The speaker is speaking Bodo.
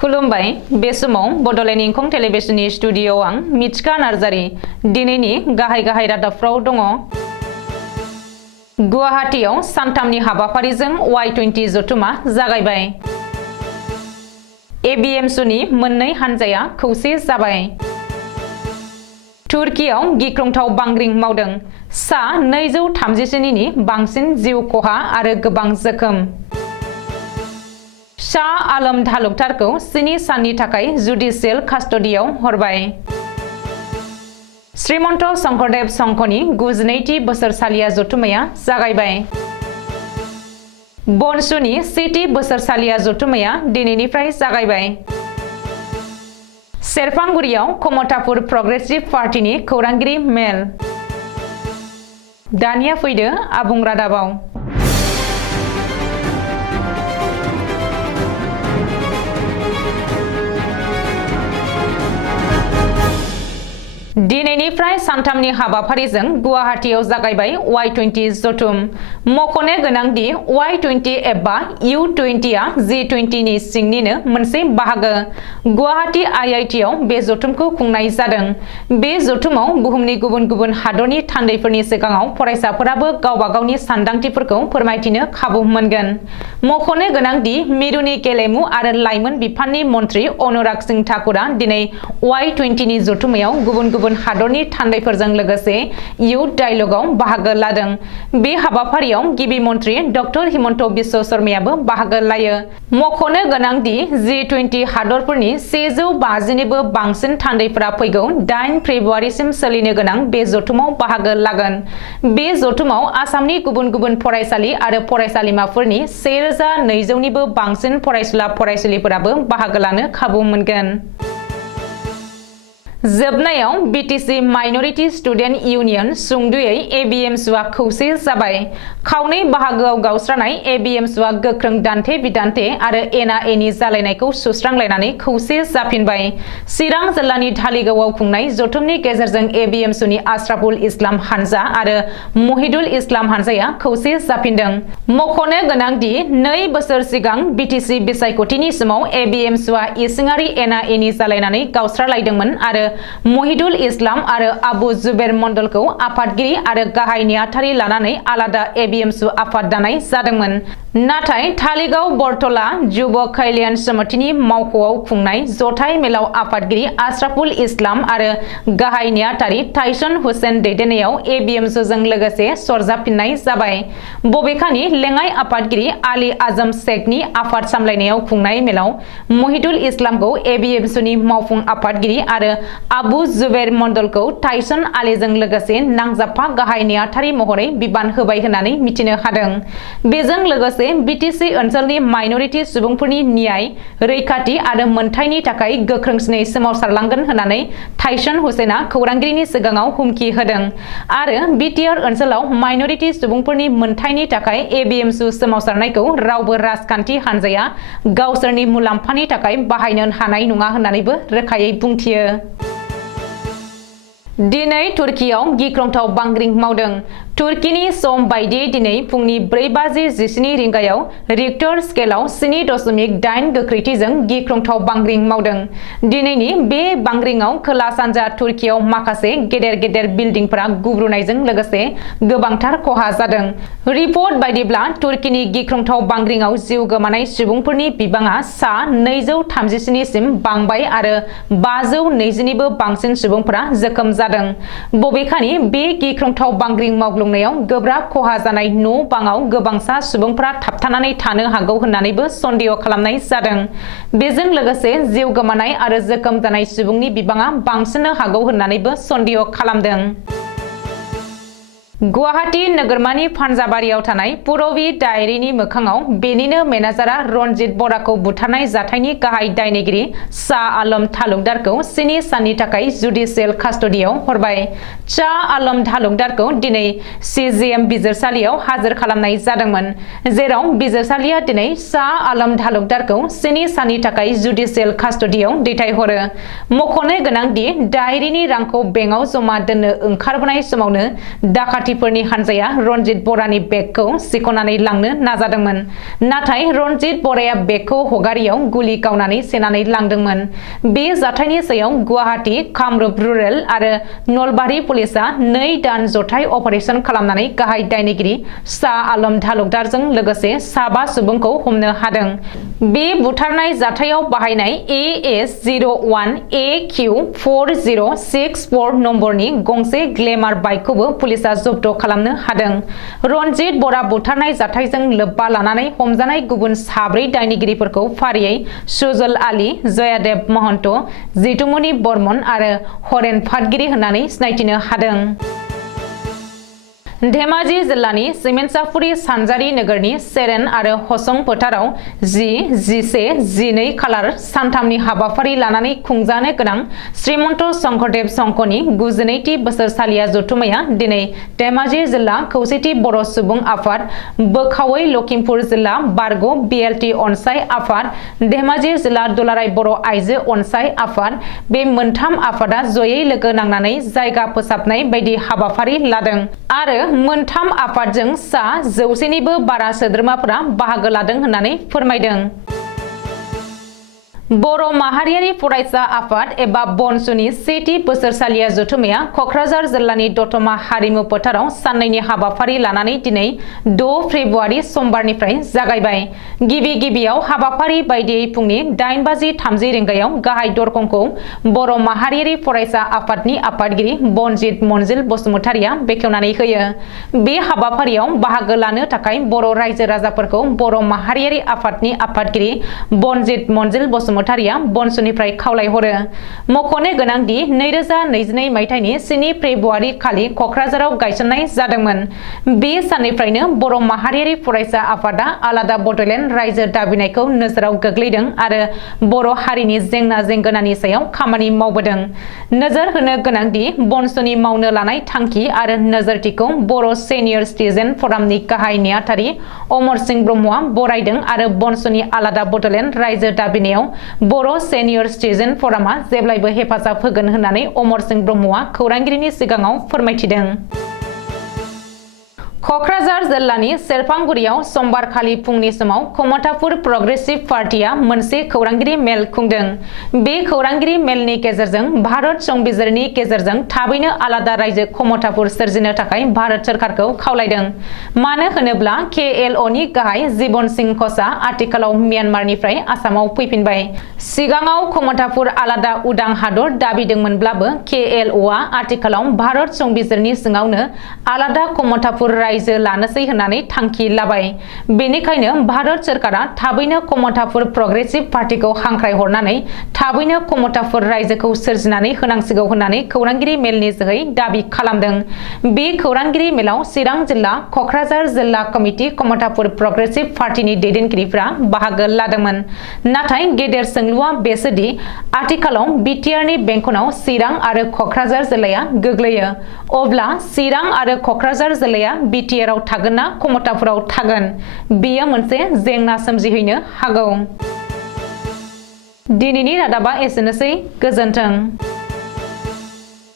खुलुमबाय बे समाव बडलेण्ड इंखं टेलिभिजननि स्टुडियोआव आं मिथिका नार्जारी दिनैनि गाहाय रादाबफ्राव दङ। गुवाहाटीआव सानथामनि हाबाफारिजों Y20 जथुमा जागायबाय। एबिएमसुनि मोननै हानजाया खौसे जाबाय। तुर्कीआव गिख्रंथाव बांग्रिं मावदों। सा 230 बांसिन जिउ खहा आरो गोबां जोखोम। शाह आलम तालुकदारखौ 7 साननि थाखाय जुडिशियेल कास्टडियाव हरबाय। श्रीमन्त शंकरदेव संघनि 92थि बोसोरसालिया जथुमाया जागायबाय। बनसुनि 10थि बोसोरसालिया जथुमाया दिनैनिफ्राय जागायबाय। सेरफांगुरियाव कमतापुर प्रग्रेसिभ पार्टीनि खौरांगिरि मेल। दानिया फैदो आबुं रादाबाव। दिनैनिफ्राय सानथामनि हाबाफारिजों गुवाहाटीआव जागायबाय Y20 जथुम। मख'नो गोनांदि Y20 एबा U20 आ G20 नि सिंनिनो मोनसे बाहागो। गुवाहाटी IIT आव बे जथुमखौ खुंनाय जादों। बे जथुमाव बुहुमनि गुबुन गुबुन हादरनि थान्दैफोरनि सिगाङाव फरायसाफोराबो गावबा गावनि सानदांथिफोरखौ फोरमायथिनो खाबु मोनगोन। मख'नो गोनांदि मिरुनि गेलेमु आरो लाइमोन बिफाननि मन्थ्रि अनुराग सिंह ठाकुरा दिनै Y20 नि जथुमायाव गुबुन गुबुन हादरनि थान्दैफोरजों लोगोसे इयुथ डायलगआव बाहागो लादों। बे हाबाफारियाव गिबि मन्थ्रि डक्टर हिमन्त बिश्व शर्मायाबो बाहागो लायो। मख'नो गोनांदि G20 हादरफोरनि 150निबो बांसिन थान्दैफोरा फैगौ 8 फेब्रुआरिसिम सोलिनो गोनां बे जथुमाव बाहागो लागोन। बे जथुमाव आसामनि गुबुन गुबुन फरायसालि आरो फरायसालिमाफोरनि 1200निबो बांसिन फरायसुला फरायसुलिफोराबो बाहागो लानो खाबु मोनगोन। जोबनायाव BTC माइनरिटि स्टुडेन्ट इउनियन सुंद'यै एबिएमसुआ खौसे जाबाय। खावनै बाहागोआव गावस्रानाय एबिएमसुआ गोख्रों दान्थे बिदान्थे आरो एना-एनि जालायनायखौ सुस्रांलायनानै खौसे जाफिनबाय। चिरां जिल्लानि धालिगावआव खुंनाय जथुमनि गेजेरजों एबिएमसुनि आशराफुल इस्लाम हानजा आरो महिदुल इस्लाम हानजाया खौसे जाफिनदों। मख'नो गोनांदि 2 बोसोर सिगां BTC बिसायख'थिनि समाव एबिएमसुआ इसिङारि एना-एनि जालायनानै गावस्रालायदोंमोन आरो महिदुल इस्लाम आरो आबु जुबेर मण्डलखौ आफादगिरि आरो गाहाय नेहाथारि लानानै आलादा एबिएमसु आफाद दानाय जादोंमोन। नाथाय धालिगाव बरतला जुब कल्याण समितिनि मावख'आव खुंनाय जथाय मेलाव आफादगिरि आशराफुल इस्लाम आरो गाहाय नेहाथारि टाइसन हुसेन दैदेननायाव एबिएमसुजों लोगोसे सरजाबफिननाय जाबाय। बबेखानि लेङाइ आफादगिरि आली आजम शेखनि आफाद सामलायनायाव खुंनाय मेलाव महिदुल इस्लामखौ एबिएमसुनि मावफुं आफादगिरि आरो आबु जुबेर मण्डलखौ टाइसन आलीजों लोगोसे नांजाबफा गाहाय नेहाथारि महरै बिबान होबाय होननानै मिथिनो हादों। बेजों लोगोसे BTC ओनसोलनि माइनरिटि सुबुंफोरनि न्याय, रैखाथि आरो मोनथायनि थाखाय गोख्रोंसिनै सोमावसारलांगोन होननानै टाइसन हुसेना खौरांगिरिनि सिगाङाव हुमखि होदों आरो बिटिआर ओनसोलाव माइनरिटि सुबुंफोरनि मोनथायनि थाखाय एबिएमसु सोमावसारनायखौ रावबो राजखान्थि हानजाया गावसोरनि मुलाम्फानि थाखाय बाहायनो हानाय नङा होननानैबो रोखायै बुंथियो। दिनै तुर्कीआव गिख्रंथाव बांग्रिं मावदों। तुर्कीनि सम बायदियै दिनै फुंनि 4:17 रिंगायाव रिक्टर स्केलाव 7.8 गोख्रैथिजों गिख्रंथाव बांग्रिं मावदों। दिनैनि बे बांग्रिंआव खोला-सानजा तुर्कीआव माखासे गेदेर बिल्डिंफोरा गुब्रुनायजों लोगोसे गोबांथार खहा जादों। रिपर्ट बायदिब्ला तुर्कीनि गिख्रंथाव बांग्रिंआव जिउ गोमानाय सुबुंफोरनि बिबाङा सा 237 सिम बांबाय आरो 520निबो बांसिन सुबुंफोरा जोखोम जादों। बबेखानि बे गिख्रंथाव बांग्रिं मावग्लुंनायाव गोब्राब खहा जानाय न' बाङाव गोबांसा सुबुंफोरा थाबथानानै थानो हागौ होननानैबो सन्देह खालामनाय जादों। बेजों लोगोसे जिउ गोमानाय आरो जोखोम जानाय सुबुंनि बिबाङा बांसिननो हागौ होननानैबो सन्देह खालामदों। गुवाहाटी नोगोरमानि फानजाबारियाव थानाय पुरबि डायरीनि मोखाङाव बेनिनो मेनेजारआ रनजित बराखौ बुथारनाय जाथायनि गाहाय दायनिगिरि शाह आलम तालुकदारखौ 7 साननि थाखाय जुडिशियेल कास्टडियाव हरबाय। शाह आलम तालुकदारखौ दिनै CGM बिजिरसालियाव हाजिर खालामनाय जादोंमोन, जेराव बिजिरसालिया दिनै शाह आलम तालुकदारखौ 7 साननि थाखाय जुडिशियेल कास्टडियाव दैथायहरो। मख'नो गोनांदि डायरीनि रांखौ बेंकआव जमा दोननो ओंखारबोनाय समावनो डाकाति पार्टीफोरनि हानजाया रनजित बरानि बेगखौ सिख'नानै लांनो नाजादोंमोन नाथाय रनजित बराया बेगखौ हगारियाव गुलि गावनानै सेनानै लांदोंमोन बे जाथायनि सायाव गुवाहाटी कामरुप रुरेल आरो नलबारि पुलिसा 2 दान जथाय अपारेशन खालामनानै गाहाय दायनिगिरि शाह आलम तालुकदारजों लोगोसे 7 सुबुंखौ हमनो हादों बे बुथारनाय जाथायाव बाहायनाय AS01 AQ4064 नम्बरनि गंसे ग्लेमार बाइकखौबो पुलिसा जब्द खालामनो हादों रनजित बरा बुथारनाय जाथायजों लोब्बा लानानै हमजानाय गुबुन 4 दायनिगिरिफोरखौ फारियै सुजल आली जयादेव महन्त जितुमनि बर्मन आरो हरेन फातगिरि होननानै सिनायथिनो हादों धेमाजि जिल्लानि सिमेन्टसापुरि सानजारि नोगोरनि सेरेन आरो हसं फोथाराव 10, 11, 12 खालार सानथामनि हाबाफारि लानानै खुंजानो गोनां श्रीमन्त शंकरदेव संघनि 92थि बोसोरसालिया जथुम्माया दिनै धेमाजि जिल्ला खौसेथि बर' सुबुं आफाद बोखावै लखिमपुर जिल्ला बारग' BLT अनसाय आफाद धेमाजि जिल्ला दुलाराय बर' आइजो अनसाय आफाद बे मोनथाम आफादा जयै लोगो नांनानै जायगा फोसाबनाय बायदि हाबाफारि लादों आरो मोनथाम आफादजों सा 100निबो बारा सोद्रोमाफोरा बाहागो लादों होननानै फोरमायदों बर' माहारियारि फरायसा आफाद एबा बनसुनि 7थि बोसोरसालिया जथुम्माया क'क्राझार जिल्लानि दतमा हारिमु फोथाराव साननैनि हाबाफारि लानानै दिनै 6 फेब्रुआरि समबारनिफ्राय जागायबाय गिबियाव हाबाफारि बायदियै फुंनि 8:30 रिंगायाव गाहाय दरखंखौ बर' माहारियारि फरायसा आफादनि आफादगिरि बनजित मनजिल बसुमतारिया बेखेवनानै होयो बे हाबाफारियाव बाहागो लानो थाखाय बर' रायजो राजाफोरखौ बर' माहारियारि आफादनि आफादगिरि बनजित मनजिल बसुमतारिया बनसुनिफ्राय खावलायहरो मख'नो गोनांदि 2022 मायथाइनि 7 फेब्रुआरि खालि क'क्राझाराव गायसननाय जादोंमोन बे साननिफ्रायनो बर' माहारियारि फरायसा आफादा आलादा बड'लेण्ड रायजो दाबिनायखौ नोजोराव गोग्लैदों आरो बर' हारिनि जेंना जेंगोनानि सायाव खामानि मावबोदों नोजोर होनो गोनांदि बनसुनि मावनो लानाय थांखि आरो नोजोरथिखौ बर' सिनियर सिटिजेन फरामनि गाहाय नेहाथारि अमर सिंह ब्रह्मआ बरायदों आरो बनसुनि आलादा बड'लेण्ड रायजो दाबिनायाव बर' सिनियर सिटिजेन फरामा जेब्लायबो हेफाजाब होगोन होननानै अमर सिंह ब्रह्मआ खौरांगिरिनि सिगाङाव फोरमायथिदों क'क्राझार जिल्लानि सेरफांगुरियाव समबारखालि फुंनि समाव कमतापुर प्रग्रेसिभ पार्टीआ मोनसे खौरांगिरि मेल खुंदों बे खौरांगिरि मेलनि गेजेरजों भारत संबिजिरनि गेजेरजों थाबैनो आलादा रायजो कमतापुर सोरजिनो थाखाय भारत सरकारखौ खावलायदों मानो होनोब्ला KLOनि गाहाय जीवन सिंह घोषआ आथिखालाव म्यानमारनिफ्राय आसामाव फैफिनबाय सिगाङाव कमतापुर आलादा उदां हादर दाबिदोंमोनब्लाबो KLOआ आथिखालाव भारत संबिजिरनि सिङावनो आलादा कमतापुर रायजो लानोसै होननानै थांखि लाबाय बेनिखायनो भारत सरकारा थाबैनो कमतापुर प्रग्रेसिभ पार्टीखौ हांख्राय हरनानै थाबैनो कमतापुर रायजोखौ सोरजिनानै होनांसिगौ होननानै खौरांगिरि मेलनि जोहै दाबि खालामदों बे खौरांगिरि मेलाव चिरां जिल्ला क'क्राझार जिल्ला कमिटि कमतापुर प्रग्रेसिभ पार्टीनि दैदेनगिरिफ्रा बाहागो लादोंमोन नाथाय गेदेर सोंलुआ बेसोदि आथिखालाव BTRनि बेंखनाव चिरां आरो क'क्राझार जिल्लाया गोग्लैयो अब्ला चिरां आरो क'क्राझार जिल्लाया BTRआव थागोन ना कमतापुराव थागोन बेयो मोनसे जेंना सोमजिहैनो हागौ दिनैनि रादाबा एसेनोसै गोजोन्थों